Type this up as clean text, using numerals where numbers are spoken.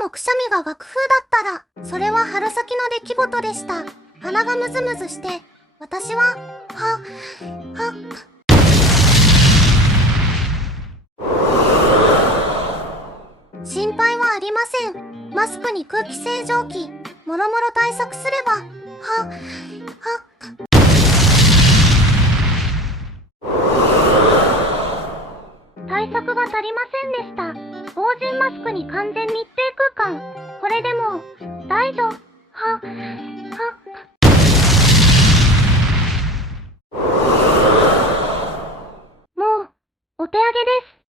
もくしゃみが楽風だったら、それは春先の出来事でした。鼻がムズムズして、私は、心配はありません。マスクに空気清浄機、もろもろ対策すれば、対策が足りませんでした。防塵マスクに完全密閉空間。これでも、大丈夫。もう、お手上げです。